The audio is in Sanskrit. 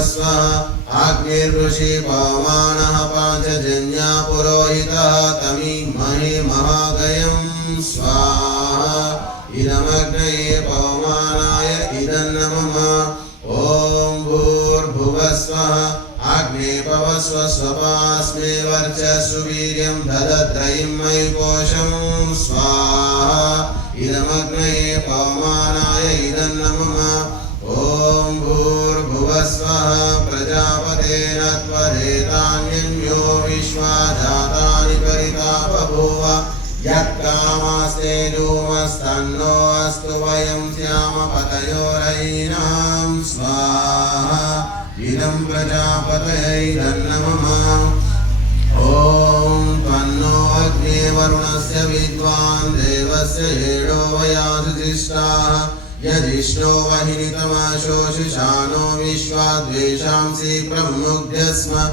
अग्निर्ऋषि पवमानः पांचजन्या पुरोहितः तमीमहे महागयं स्वाहा इदमग्नये पवमानाय इदन्नमः ॐ भूर्भुवः स्वः अग्ने पवस्व स्वपास्मे वर्चस्सु वीर्यं ददत्रयं मयि कोशं स्वाहा इदमग्नये पवमानाय इदन्नमः ॐ भूर्भुवः स्वः प्रजापतेन त्वरेतान्यो विश्वा जातानि परिता बभूव यत्कामास्ते धूमस्तन्नो अस्तु वयं स्याम पतयोरयिनां स्वाहा इदं प्रजापतये नमः ॐ तन्नो अग्ने वरुणस्य विद्वान् देवस्य हेडो वयासु तिष्ठाः यदिष्णो वहिनितमाशोषिषाणो विश्वाद्वेषांसि प्रमुग्ध्यस्म